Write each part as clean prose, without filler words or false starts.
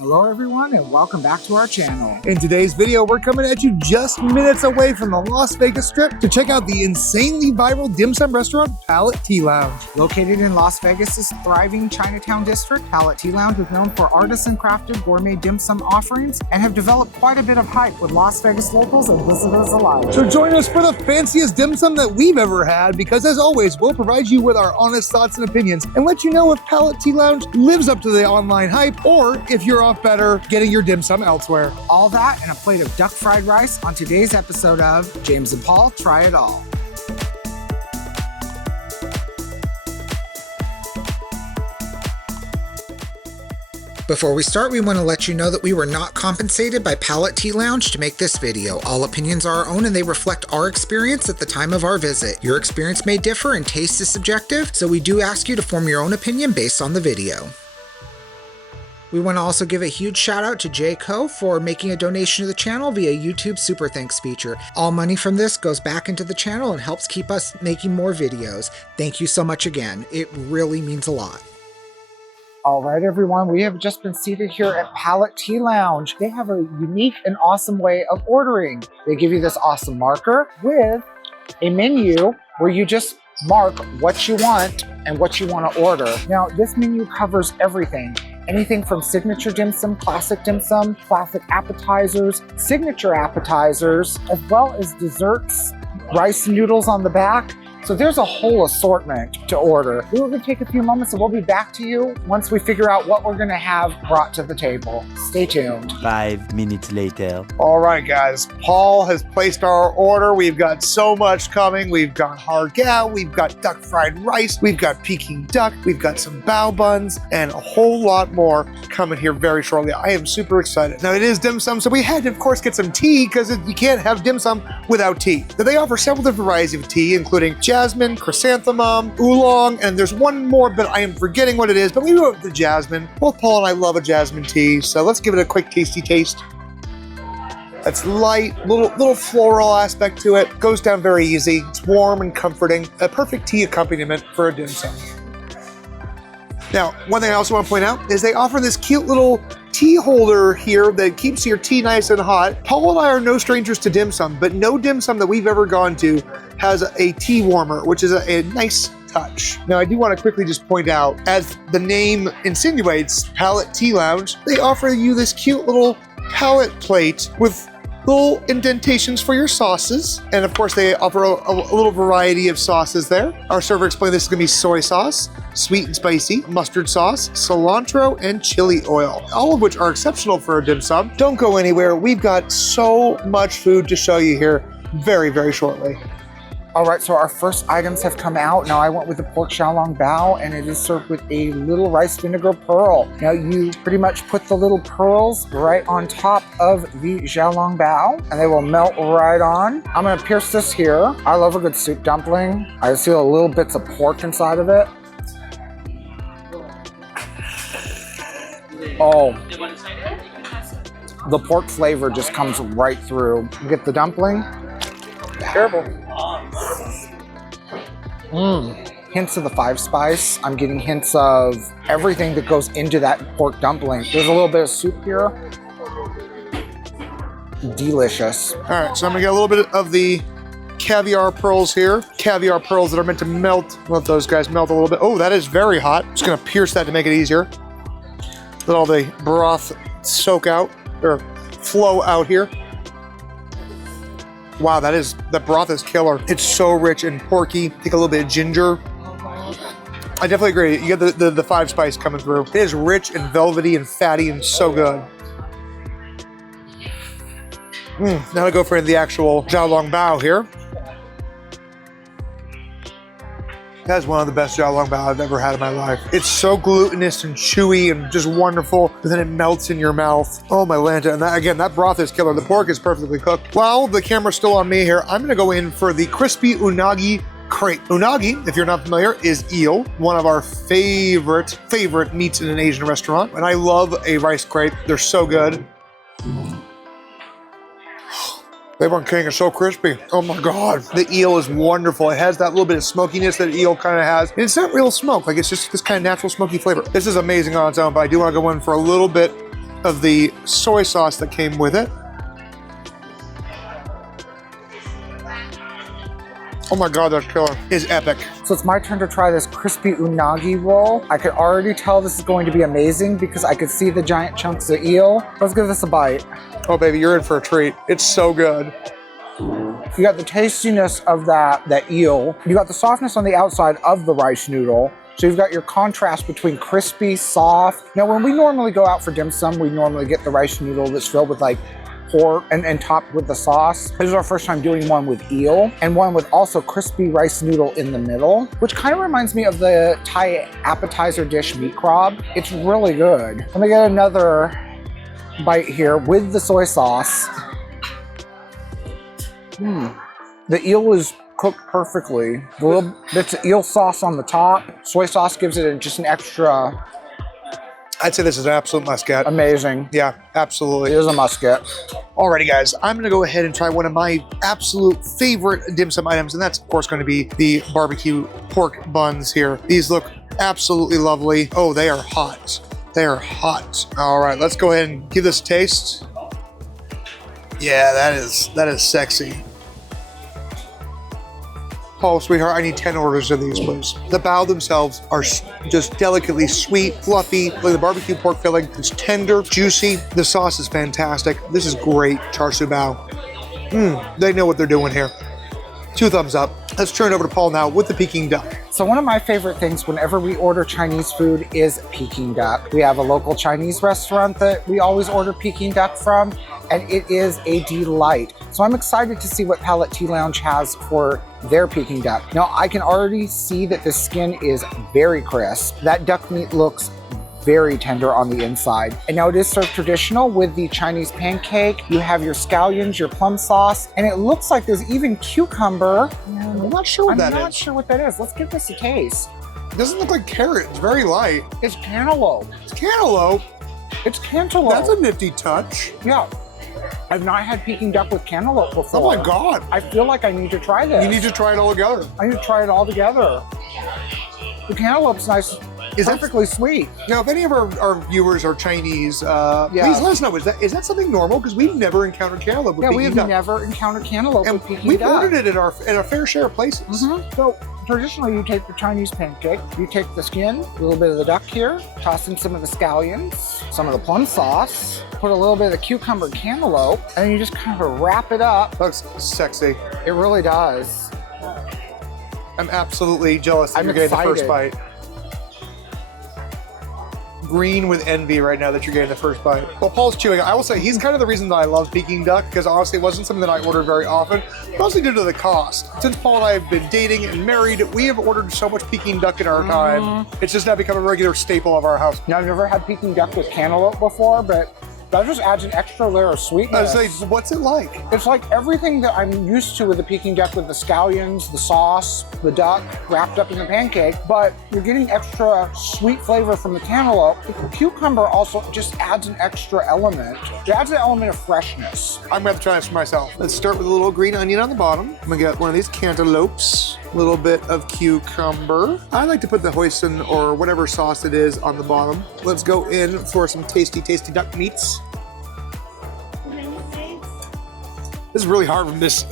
Hello everyone and welcome back to our channel. In today's video, we're coming at you just minutes away from the Las Vegas Strip to check out the insanely viral dim sum restaurant, Palette Tea Lounge. Located in Las Vegas' thriving Chinatown district, Palette Tea Lounge is known for artisan-crafted gourmet dim sum offerings and have developed quite a bit of hype with Las Vegas locals and visitors alike. So join us for the fanciest dim sum that we've ever had, because as always, we'll provide you with our honest thoughts and opinions and let you know if Palette Tea Lounge lives up to the online hype or if you're off better getting your dim sum elsewhere. All that and a plate of duck fried rice on today's episode of James and Paul Try It All. Before we start, we want to let you know that we were not compensated by Palette Tea Lounge to make this video. All opinions are our own and they reflect our experience at the time of our visit. Your experience may differ and taste is subjective, so we do ask you to form your own opinion based on the video. We want to also give a huge shout out to J. Co for making a donation to the channel via YouTube Super Thanks feature. All money from this goes back into the channel and helps keep us making more videos. Thank you so much again. It really means a lot. All right, everyone, we have just been seated here at Palette Tea Lounge. They have a unique and awesome way of ordering. They give you this awesome marker with a menu where you just mark what you want and what you want to order. Now, this menu covers everything. Anything from signature dim sum, classic appetizers, signature appetizers, as well as desserts, rice noodles on the back. So there's a whole assortment to order. We're going to take a few moments and we'll be back to you once we figure out what we're going to have brought to the table. Stay tuned. 5 minutes later. All right, guys, Paul has placed our order. We've got so much coming. We've got hargao, we've got duck fried rice, we've got Peking duck, we've got some bao buns, and a whole lot more coming here very shortly. I am super excited. Now, it is dim sum, so we had to, of course, get some tea because you can't have dim sum without tea. Now, they offer several different varieties of tea, including jasmine, chrysanthemum, oolong, and there's one more, but I am forgetting what it is, but we went with the jasmine. Both Paul and I love a jasmine tea, so let's give it a quick tasty taste. That's light, little floral aspect to it, goes down very easy, it's warm and comforting, a perfect tea accompaniment for a dim sum. Now, one thing I also want to point out is they offer this cute little tea holder here that keeps your tea nice and hot. Paul and I are no strangers to dim sum, but no dim sum that we've ever gone to has a tea warmer, which is a nice touch. Now, I do want to quickly just point out, as the name insinuates, Palette Tea Lounge, they offer you this cute little palette plate with little indentations for your sauces. And of course, they offer a little variety of sauces there. Our server explained this is gonna be soy sauce, sweet and spicy, mustard sauce, cilantro, and chili oil, all of which are exceptional for a dim sum. Don't go anywhere. We've got so much food to show you here very, very shortly. All right, so our first items have come out. Now, I went with the pork Xiao Long Bao, and it is served with a little rice vinegar pearl. Now, you pretty much put the little pearls right on top of the Xiao Long Bao, and they will melt right on. I'm gonna pierce this here. I love a good soup dumpling. I see a little bits of pork inside of it. Oh, the pork flavor just comes right through. You get the dumpling. Careful. Hints of the 5 spice. I'm getting hints of everything that goes into that pork dumpling. There's a little bit of soup here. Delicious. All right, so I'm gonna get a little bit of the caviar pearls here. Caviar pearls that are meant to melt. Let those guys melt a little bit. Oh, that is very hot. Just gonna pierce that to make it easier. Let all the broth soak out, or flow out here. Wow, the broth is killer. It's so rich and porky. Take a little bit of ginger. I definitely agree. You get the 5 spice coming through. It is rich and velvety and fatty and so good. Now to go for the actual Xiao Long Bao here. That's one of the best Xiao Long Bao I've ever had in my life. It's so glutinous and chewy and just wonderful, but then it melts in your mouth. Oh my Lanta, and that broth is killer. The pork is perfectly cooked. While the camera's still on me here, I'm gonna go in for the crispy Unagi Crepe. Unagi, if you're not familiar, is eel, one of our favorite meats in an Asian restaurant. And I love a rice crepe. They're so good. They weren't king, it's so crispy. Oh my God. The eel is wonderful. It has that little bit of smokiness that eel kind of has. And it's not real smoke, like it's just this kind of natural smoky flavor. This is amazing on its own, but I do want to go in for a little bit of the soy sauce that came with it. Oh my God, that killer is epic. So it's my turn to try this crispy unagi roll. I could already tell this is going to be amazing because I could see the giant chunks of eel. Let's give this a bite. Oh baby, you're in for a treat. It's so good. You got the tastiness of that eel. You got the softness on the outside of the rice noodle. So you've got your contrast between crispy, soft. Now when we normally go out for dim sum, we normally get the rice noodle that's filled with like pork and topped with the sauce. This is our first time doing one with eel and one with also crispy rice noodle in the middle, which kind of reminds me of the Thai appetizer dish meat crab. It's really good. Let me get another bite here with the soy sauce. The eel is cooked perfectly. The little bits of eel sauce on the top. Soy sauce gives it just an extra. I'd say this is an absolute must-get. Amazing. Yeah, absolutely. It is a must-get. Alrighty guys, I'm gonna go ahead and try one of my absolute favorite dim sum items, and that's of course gonna be the barbecue pork buns here. These look absolutely lovely. Oh, they are hot. They are hot. All right, let's go ahead and give this a taste. Yeah, that is sexy. Oh, sweetheart, I need 10 orders of these, please. The bao themselves are just delicately sweet, fluffy. Look at the barbecue pork filling. It's tender, juicy. The sauce is fantastic. This is great char siu bao. They know what they're doing here. 2 thumbs up. Let's turn it over to Paul now with the Peking duck. So one of my favorite things whenever we order Chinese food is Peking duck. We have a local Chinese restaurant that we always order Peking duck from, and it is a delight. So I'm excited to see what Palette Tea Lounge has for their Peking duck. Now I can already see that the skin is very crisp. That duck meat looks very tender on the inside. And now it is served traditional with the Chinese pancake. You have your scallions, your plum sauce, and it looks like there's even cucumber. I'm not sure what that is. I'm not sure what that is. Let's give this a taste. It doesn't look like carrot. It's very light. It's cantaloupe. It's cantaloupe. It's cantaloupe. That's a nifty touch. Yeah. I've not had Peking duck with cantaloupe before. Oh my God. I feel like I need to try this. You need to try it all together. I need to try it all together. The cantaloupe's nice. Is perfectly sweet. Now, if any of our viewers are Chinese, please let us know. Is that something normal? Because we've never encountered cantaloupe with Peking duck. Yeah, we have never encountered cantaloupe with Peking duck. We've ordered it in a fair share of places. So traditionally, you take the Chinese pancake, you take the skin, a little bit of the duck here, toss in some of the scallions, some of the plum sauce, put a little bit of the cucumber and cantaloupe, and then you just kind of wrap it up. Looks sexy. It really does. I'm absolutely jealous that you're getting the first bite. Green with envy right now that you're getting the first bite. Well, Paul's chewing. I will say he's kind of the reason that I love Peking duck, because honestly it wasn't something that I ordered very often, mostly due to the cost. Since Paul and I have been dating and married, we have ordered so much Peking duck in our time. It's just now become a regular staple of our house. Now, I've never had Peking duck with cantaloupe before, but that just adds an extra layer of sweetness. I was like, what's it like? It's like everything that I'm used to with the Peking duck, with the scallions, the sauce, the duck wrapped up in the pancake, but you're getting extra sweet flavor from the cantaloupe. The cucumber also just adds an extra element. It adds an element of freshness. I'm gonna have to try this for myself. Let's start with a little green onion on the bottom. I'm gonna get one of these cantaloupes. A little bit of cucumber. I like to put the hoisin or whatever sauce it is on the bottom. Let's go in for some tasty, tasty duck meats. This is really hard from this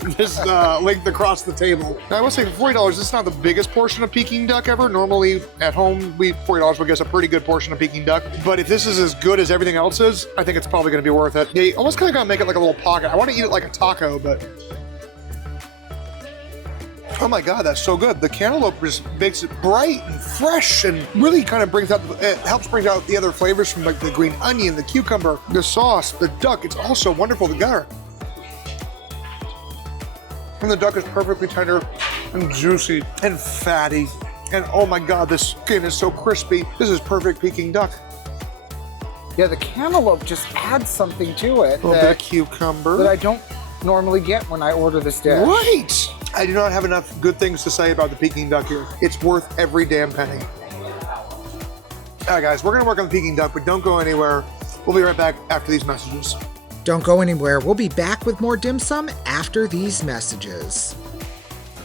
length across the table. Now, I will say for $40, this is not the biggest portion of Peking duck ever. Normally at home, $40 will get us a pretty good portion of Peking duck. But if this is as good as everything else is, I think it's probably gonna be worth it. Yeah, you almost kind of gotta make it like a little pocket. I wanna eat it like a taco, but oh my God, that's so good. The cantaloupe just makes it bright and fresh and really kind of brings out, it helps bring out the other flavors from like the green onion, the cucumber, the sauce, the duck. It's all so wonderful together. And the duck is perfectly tender and juicy and fatty. And oh my God, the skin is so crispy. This is perfect Peking duck. Yeah, the cantaloupe just adds something to it. A little bit of cucumber. That I don't normally get when I order this dish. Right. I do not have enough good things to say about the Peking duck here. It's worth every damn penny. All right, guys, we're gonna work on the Peking duck, but don't go anywhere. We'll be right back after these messages. Don't go anywhere. We'll be back with more dim sum after these messages.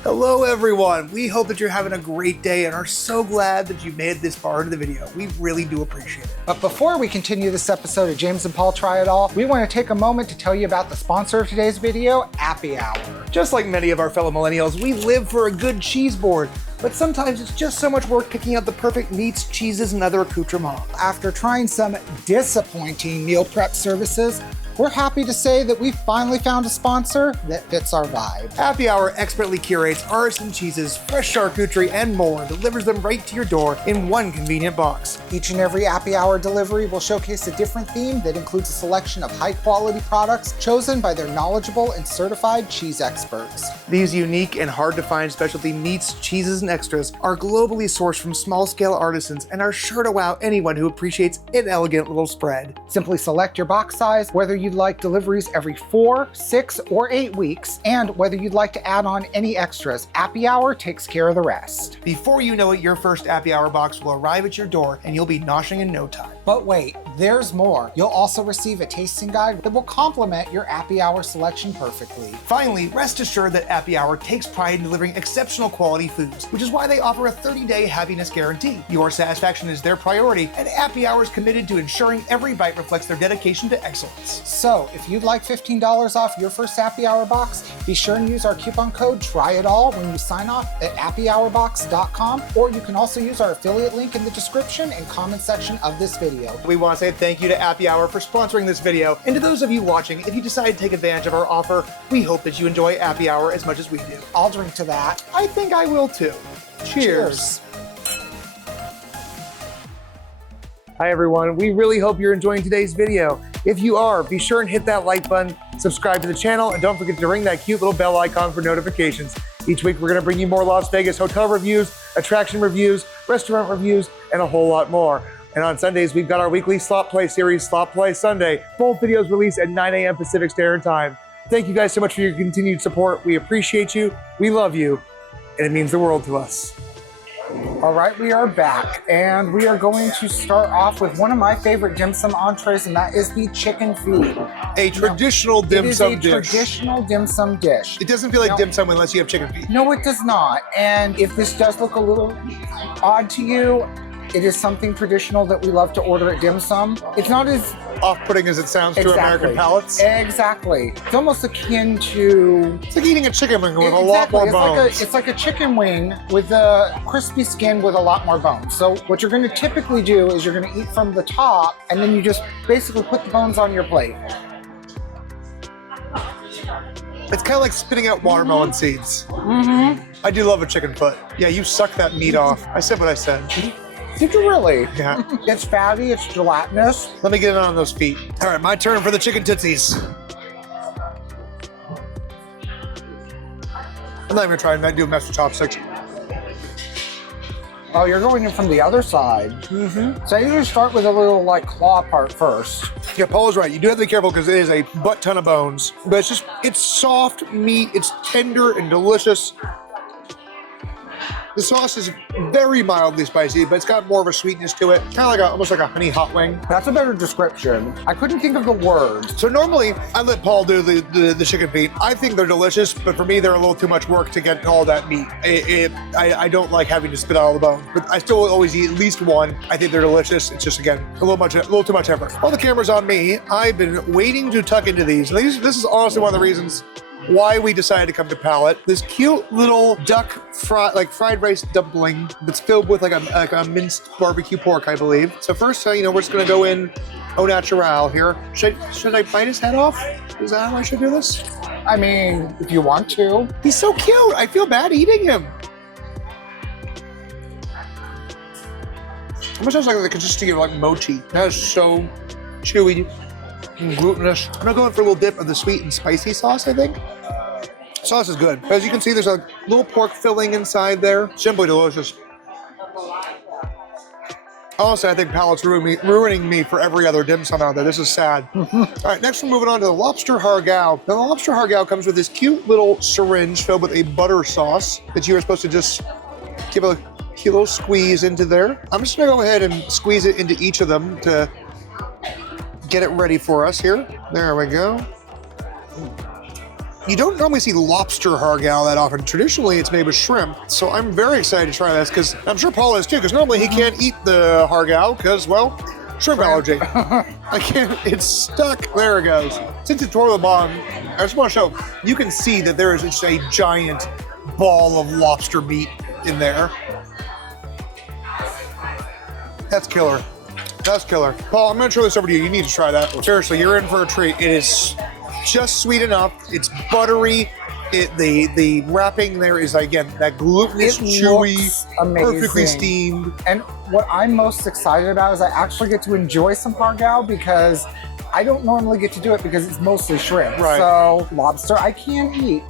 Hello everyone, we hope that you're having a great day and are so glad that you made it this far into the video. We really do appreciate it. But before we continue this episode of James and Paul Try It All, we want to take a moment to tell you about the sponsor of today's video, Happy Hour. Just like many of our fellow millennials, we live for a good cheese board, but sometimes it's just so much work picking out the perfect meats, cheeses, and other accoutrements. After trying some disappointing meal prep services, we're happy to say that we finally found a sponsor that fits our vibe. Happy Hour expertly curates artisan cheeses, fresh charcuterie, and more, and delivers them right to your door in one convenient box. Each and every Happy Hour delivery will showcase a different theme that includes a selection of high-quality products chosen by their knowledgeable and certified cheese experts. These unique and hard-to-find specialty meats, cheeses, and extras are globally sourced from small-scale artisans and are sure to wow anyone who appreciates an elegant little spread. Simply select your box size, whether you'd like deliveries every 4, 6, or 8 weeks, and whether you'd like to add on any extras. Happy Hour takes care of the rest. Before you know it, your first Happy Hour box will arrive at your door and you'll be noshing in no time. But wait, there's more. You'll also receive a tasting guide that will complement your Happy Hour selection perfectly. Finally, rest assured that Happy Hour takes pride in delivering exceptional quality foods, which is why they offer a 30-day happiness guarantee. Your satisfaction is their priority, and Happy Hour is committed to ensuring every bite reflects their dedication to excellence. So, if you'd like $15 off your first Happy Hour box, be sure and use our coupon code TRYITALL when you sign off at happyhourbox.com, or you can also use our affiliate link in the description and comment section of this video. We want to say thank you to Happy Hour for sponsoring this video, and to those of you watching, if you decide to take advantage of our offer, we hope that you enjoy Happy Hour as much as we do. I'll drink to that. I think I will too. Cheers. Hi everyone, we really hope you're enjoying today's video. If you are, be sure and hit that like button, subscribe to the channel, and don't forget to ring that cute little bell icon for notifications. Each week we're going to bring you more Las Vegas hotel reviews, attraction reviews, restaurant reviews, and a whole lot more. And on Sundays, we've got our weekly Slot Play series, Slot Play Sunday. Both videos released at 9 a.m. Pacific Standard Time. Thank you guys so much for your continued support. We appreciate you, we love you, and it means the world to us. All right, we are back, and we are going to start off with one of my favorite dim sum entrees, and that is the chicken feet. A traditional dim sum dish. It is a traditional dim sum dish. It doesn't feel like dim sum unless you have chicken feet. No, it does not. And if this does look a little odd to you, it is something traditional that we love to order at dim sum. It's not as off-putting as it sounds to American palates. Exactly. It's almost akin to... It's like eating a chicken wing with a lot more bones. It's like a chicken wing with a crispy skin with a lot more bones. So what you're going to typically do is you're going to eat from the top, and then you just basically put the bones on your plate. It's kind of like spitting out watermelon seeds. I do love a chicken foot. Yeah, you suck that meat off. I said what I said. Did you really? Yeah. It's fatty, it's gelatinous. Let me get it on those feet. All right, my turn for the chicken tootsies. I'm not even trying to do a mess with chopsticks. Oh, you're going in from the other side. So I usually start with a little like claw part first. Yeah, Paul is right. You do have to be careful because it is a butt ton of bones. But it's soft meat. It's tender and delicious. The sauce is very mildly spicy, but it's got more of a sweetness to it. Kind of like almost like a honey hot wing. That's a better description. I couldn't think of the word. So normally, I let Paul do the chicken feet. I think they're delicious, but for me, they're a little too much work to get all that meat. I don't like having to spit out all the bones, but I still always eat at least one. I think they're delicious. It's just, again, a little too much effort. While the camera's on me, I've been waiting to tuck into these. This is honestly one of the reasons why we decided to come to Palette. This cute little duck fried rice dumpling that's filled with like a minced barbecue pork, I believe. So first, we're just gonna go in au natural here. Should I bite his head off? Is that how I should do this? I mean, if you want to. He's so cute. I feel bad eating him. Almost sounds like the consistency of like mochi. That is so chewy and glutinous. I'm gonna go in for a little dip of the sweet and spicy sauce, I think. Sauce is good. As you can see, there's a little pork filling inside there. Simply delicious. Honestly, I think Palette's ruining me for every other dim sum out there. This is sad. All right, next we're moving on to the Lobster Halu. Now, the Lobster Halu comes with this cute little syringe filled with a butter sauce that you are supposed to just give a cute little squeeze into there. I'm just gonna go ahead and squeeze it into each of them to get it ready for us here. There we go. You don't normally see lobster hargao that often. Traditionally, it's made with shrimp. So I'm very excited to try this because I'm sure Paul is too, because normally he can't eat the hargao because, well, shrimp allergy. I can't, it's stuck. There it goes. Since it's toward the bottom, I just want to show, you can see that there is just a giant ball of lobster meat in there. That's killer. That's killer. Paul, I'm gonna throw this over to you. You need to try that. Seriously, you're in for a treat. It is just sweet enough. It's buttery. The wrapping there is, again, that glutinous, chewy, perfectly steamed. And what I'm most excited about is I actually get to enjoy some hargao because I don't normally get to do it because it's mostly shrimp. Right. So lobster I can eat.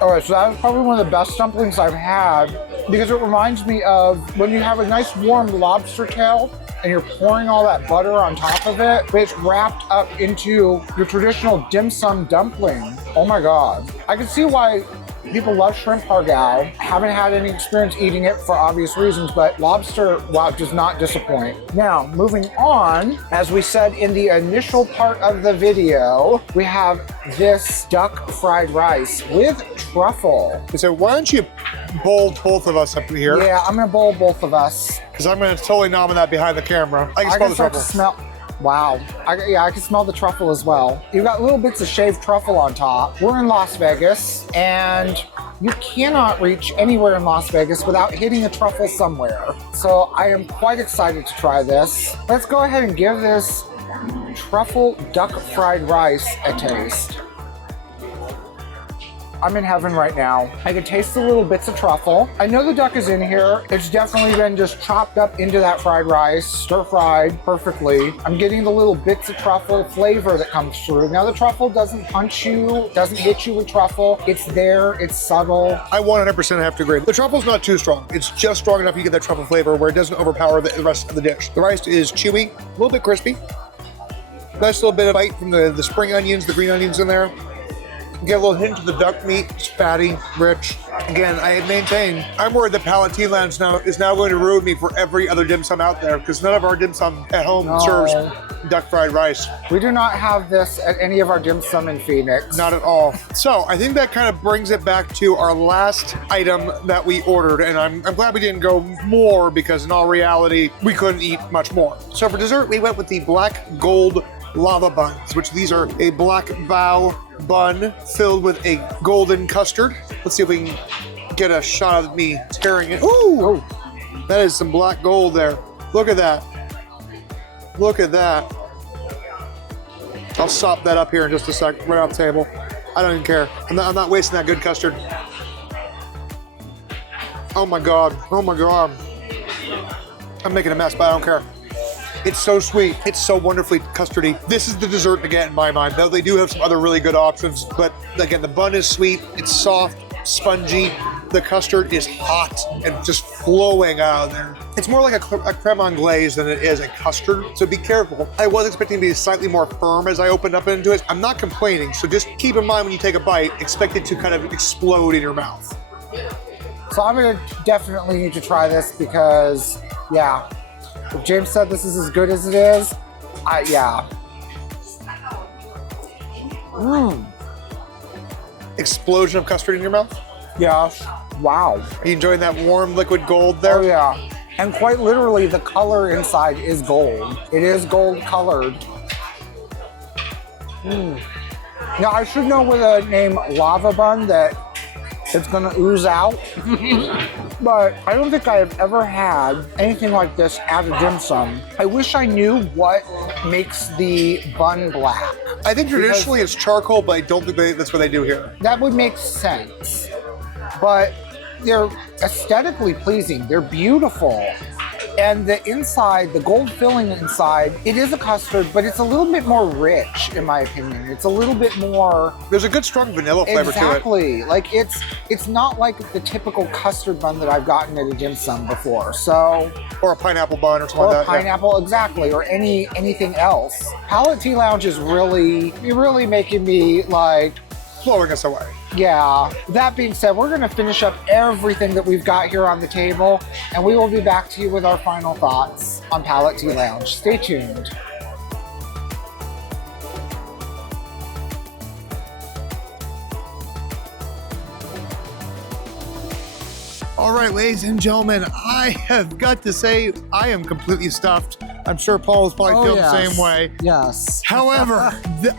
All right, so that was probably one of the best dumplings I've had because it reminds me of when you have a nice warm lobster tail and you're pouring all that butter on top of it, but it's wrapped up into your traditional dim sum dumpling. Oh my God. I can see why people love shrimp hargao. Haven't had any experience eating it for obvious reasons, but lobster, wow, does not disappoint. Now, moving on, as we said in the initial part of the video, we have this duck fried rice with truffle. So why don't you bowl both of us up here? Yeah, I'm gonna bowl both of us. Because I'm gonna totally nom that behind the camera. I can smell the truffle. Wow. I can smell the truffle as well. You've got little bits of shaved truffle on top. We're in Las Vegas, and you cannot reach anywhere in Las Vegas without hitting a truffle somewhere. So I am quite excited to try this. Let's go ahead and give this truffle duck fried rice a taste. I'm in heaven right now. I can taste the little bits of truffle. I know the duck is in here. It's definitely been just chopped up into that fried rice, stir-fried perfectly. I'm getting the little bits of truffle flavor that comes through. Now the truffle doesn't punch you, doesn't hit you with truffle. It's there, it's subtle. I 100% have to agree. The truffle's not too strong. It's just strong enough you get that truffle flavor where it doesn't overpower the rest of the dish. The rice is chewy, a little bit crispy. Nice little bit of bite from the spring onions, the green onions in there. Get a little hint of the duck meat. It's fatty, rich. Again, I maintain, I'm worried that Palate Tea Lounge is now going to ruin me for every other dim sum out there because none of our dim sum at home serves duck fried rice. We do not have this at any of our dim sum in Phoenix. Not at all. So I think that kind of brings it back to our last item that we ordered, and I'm glad we didn't go more because in all reality, we couldn't eat much more. So for dessert, we went with the black gold lava buns, which these are a black bao bun filled with a golden custard. Let's see if we can get a shot of me tearing it. Ooh, that is some black gold there. Look at that. Look at that. I'll sop that up here in just a sec, right off the table. I don't even care. I'm not wasting that good custard. Oh my God, oh my God. I'm making a mess, but I don't care. It's so sweet. It's so wonderfully custardy. This is the dessert to get in my mind, though they do have some other really good options. But again, the bun is sweet. It's soft, spongy. The custard is hot and just flowing out of there. It's more like a creme anglaise than it is a custard, so be careful. I was expecting to be slightly more firm as I opened up into it. I'm not complaining, so just keep in mind when you take a bite, expect it to kind of explode in your mouth. So I'm gonna definitely need to try this because, yeah, if James said this is as good as it is, yeah. Explosion of custard in your mouth? Yeah, wow. Are you enjoying that warm liquid gold there? Oh yeah, and quite literally the color inside is gold. It is gold colored. Now I should know with a name lava bun that it's gonna ooze out. But I don't think I have ever had anything like this at a dim sum. I wish I knew what makes the bun black. I think traditionally it's charcoal, but I don't think that's what they do here. That would make sense. But they're aesthetically pleasing. They're beautiful. And the inside, the gold filling inside, it is a custard, but it's a little bit more rich, in my opinion. It's a little bit more... There's a good strong vanilla flavor to it. Exactly. Like, it's not like the typical custard bun that I've gotten at a dim sum before, so... Or a pineapple bun or something like that. Or pineapple, yeah. Exactly, or anything else. Palate Tea Lounge is really making me, like... Blowing us away. Yeah, that being said, we're gonna finish up everything that we've got here on the table, and we will be back to you with our final thoughts on Palette Tea Lounge. Stay tuned. All right, ladies and gentlemen, I have got to say, I am completely stuffed. I'm sure Paul is probably feeling the same way. Yes. However,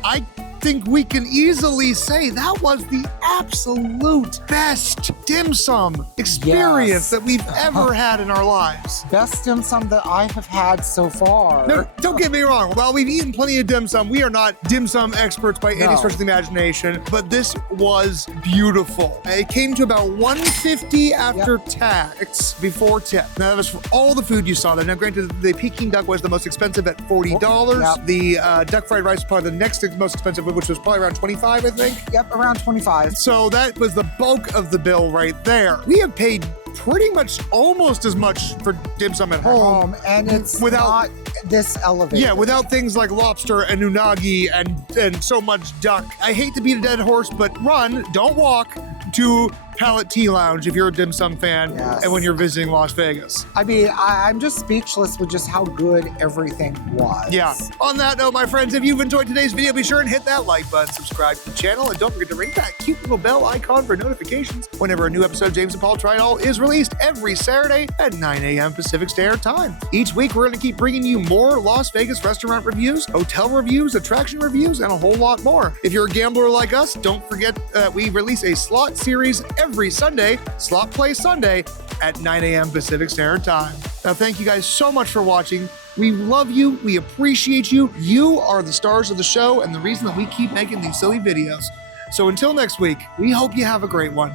I think we can easily say that was the absolute best dim sum experience that we've ever had in our lives. Best dim sum that I have had so far. No, don't get me wrong. While we've eaten plenty of dim sum, we are not dim sum experts by any stretch of the imagination, but this was beautiful. It came to about $150 after tax before tip. Now that was for all the food you saw there. Now granted, the Peking duck was the most expensive at $40. Yep. The duck fried rice was probably the next most expensive, which was probably around $25, I think. Yep, around 25. So that was the bulk of the bill right there. We have paid pretty much almost as much for dim sum at home. And it's without not this elevated. Yeah, without things like lobster and unagi and so much duck. I hate to beat a dead horse, but run, don't walk to Palette Tea Lounge if you're a dim sum fan and when you're visiting Las Vegas. I mean, I'm just speechless with just how good everything was. Yeah. On that note, my friends, if you've enjoyed today's video, be sure and hit that like button, subscribe to the channel, and don't forget to ring that cute little bell icon for notifications whenever a new episode of James and Paul Try It All is released every Saturday at 9 a.m. Pacific Standard Time. Each week, we're going to keep bringing you more Las Vegas restaurant reviews, hotel reviews, attraction reviews, and a whole lot more. If you're a gambler like us, don't forget we release a slot series every Sunday, Slot Play Sunday at 9 a.m. Pacific Standard Time. Now, thank you guys so much for watching. We love you. We appreciate you. You are the stars of the show and the reason that we keep making these silly videos. So until next week, we hope you have a great one.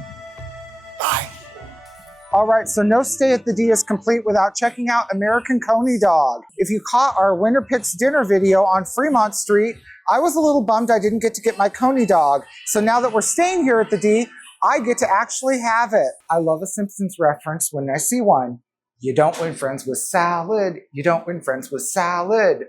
Bye. All right, so no stay at the D is complete without checking out American Coney Dog. If you caught our Winter Picks dinner video on Fremont Street, I was a little bummed I didn't get to get my Coney Dog. So now that we're staying here at the D, I get to actually have it. I love a Simpsons reference when I see one. You don't win friends with salad. You don't win friends with salad.